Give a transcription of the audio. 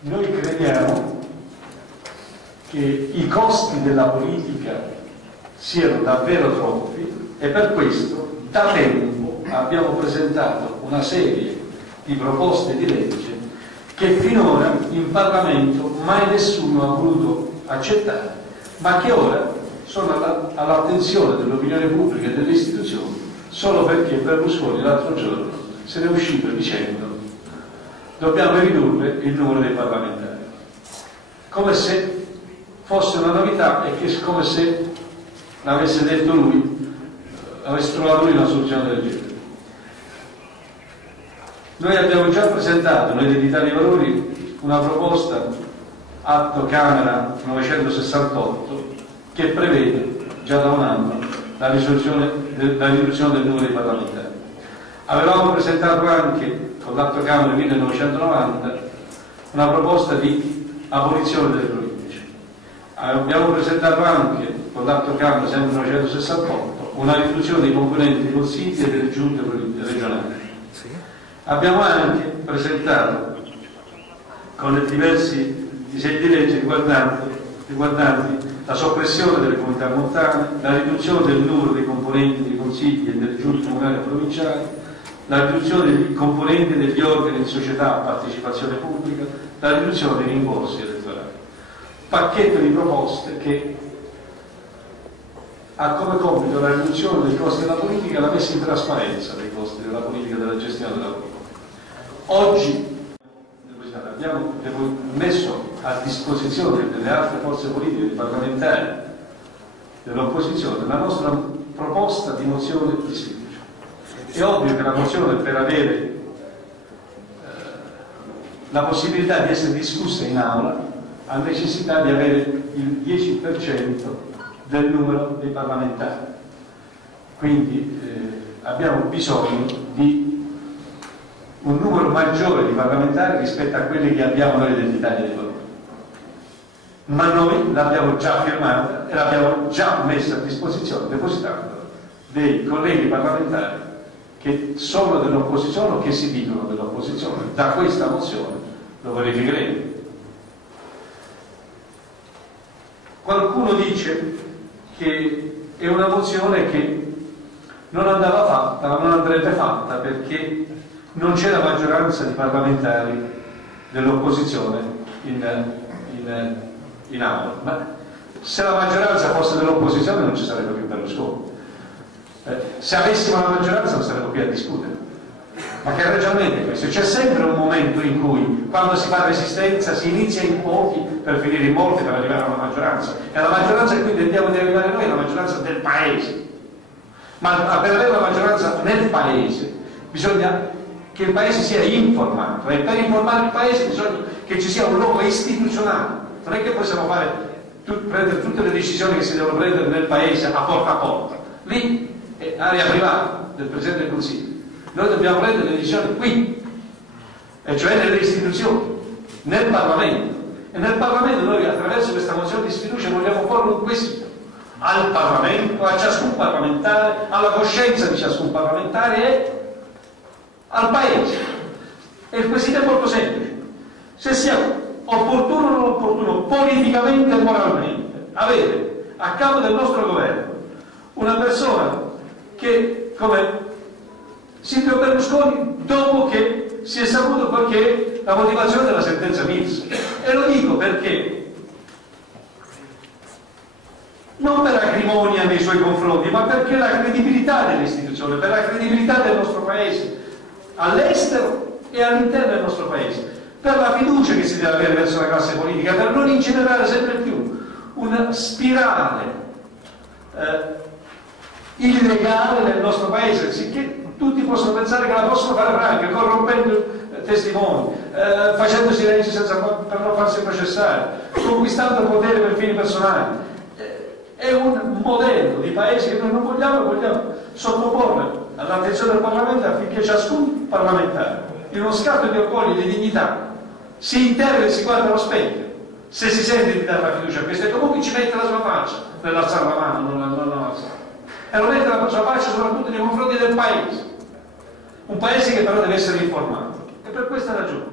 Noi crediamo che i costi della politica siano davvero troppi e per questo da tempo abbiamo presentato una serie di proposte di legge che finora in Parlamento mai nessuno ha voluto accettare, ma che ora sono all'attenzione dell'opinione pubblica e delle istituzioni solo perché Berlusconi l'altro giorno se ne è uscito dicendo dobbiamo ridurre il numero dei parlamentari, come se fosse una novità e che come se l'avesse detto lui, avesse trovato lui una soluzione del genere. Noi abbiamo già presentato, noi dell'Italia dei Valori, una proposta, atto Camera 968, che prevede già da un anno la riduzione del numero dei parlamentari. Avevamo presentato anche, con l'atto Camera 1990, una proposta di abolizione delle province. Abbiamo presentato anche, con l'atto Camera sempre 1968, una riduzione dei componenti dei consigli e delle giunte regionali. Abbiamo anche presentato con diversi disegni di legge riguardanti la soppressione delle comunità montane, la riduzione del numero dei componenti dei consigli e delle giunte comunali e provinciali, la riduzione dei componenti degli organi di società a partecipazione pubblica, la riduzione dei rimborsi elettorali. Pacchetto di proposte che ha come compito la riduzione dei costi della politica e la messa in trasparenza dei costi della politica e della gestione della politica. Oggi abbiamo messo a disposizione delle altre forze politiche, dei parlamentari, dell'opposizione, la nostra proposta di mozione di sfiducia. È ovvio che la mozione, per avere la possibilità di essere discussa in aula, ha necessità di avere il 10% del numero dei parlamentari. Quindi abbiamo bisogno di un numero maggiore di parlamentari rispetto a quelli che abbiamo noi dell'Italia dei Valori. Ma noi l'abbiamo già firmata e l'abbiamo già messa a disposizione, depositando dei colleghi parlamentari che sono dell'opposizione o che si dicono dell'opposizione. Da questa mozione lo verificheremo. Qualcuno dice che è una mozione che non andava fatta, non andrebbe fatta perché non c'è la maggioranza di parlamentari dell'opposizione in aula. Ma se la maggioranza fosse dell'opposizione non ci sarebbe più Berlusconi. Se avessimo la maggioranza non saremmo qui a discutere. Ma che ragionamento è questo? C'è sempre un momento in cui, quando si fa resistenza, si inizia in pochi per finire in molti per arrivare a una maggioranza. E la maggioranza a cui tendiamo di arrivare noi è la maggioranza del Paese. Ma per avere la maggioranza nel Paese bisogna che il Paese sia informato, e per informare il Paese bisogna che ci sia un luogo istituzionale. Non è che possiamo prendere tutte le decisioni che si devono prendere nel Paese a porta. Lì è area privata del Presidente del Consiglio. Noi dobbiamo prendere le decisioni qui, e cioè nelle istituzioni, nel Parlamento. E nel Parlamento noi attraverso questa mozione di sfiducia vogliamo porre un quesito al Parlamento, a ciascun parlamentare, alla coscienza di ciascun parlamentare e al Paese. E il quesito è molto semplice: se sia opportuno o non opportuno politicamente e moralmente avere a capo del nostro governo una persona che, come Silvio Berlusconi, dopo che si è saputo perché la motivazione della sentenza Mills. E lo dico perché non per acrimonia nei suoi confronti, ma perché la credibilità dell'istituzione, per la credibilità del nostro Paese all'estero e all'interno del nostro Paese, per la fiducia che si deve avere verso la classe politica, per non ingenerare sempre più una spirale illegale nel nostro Paese, sicché tutti possono pensare che la possono fare franca, corrompendo testimoni, facendo silenzi per non farsi processare, conquistando il potere per fini personali. È un modello di Paese che noi non vogliamo sottoporre all'attenzione del Parlamento, affinché ciascun parlamentare, in uno scatto di orgoglio e di dignità, si interroga e si guarda allo specchio, se si sente di dare la fiducia a questo, e comunque ci mette la sua faccia nell'alzare la mano, non alzare. E lo mette la sua faccia soprattutto nei confronti del Paese, un Paese che però deve essere informato. E per questa ragione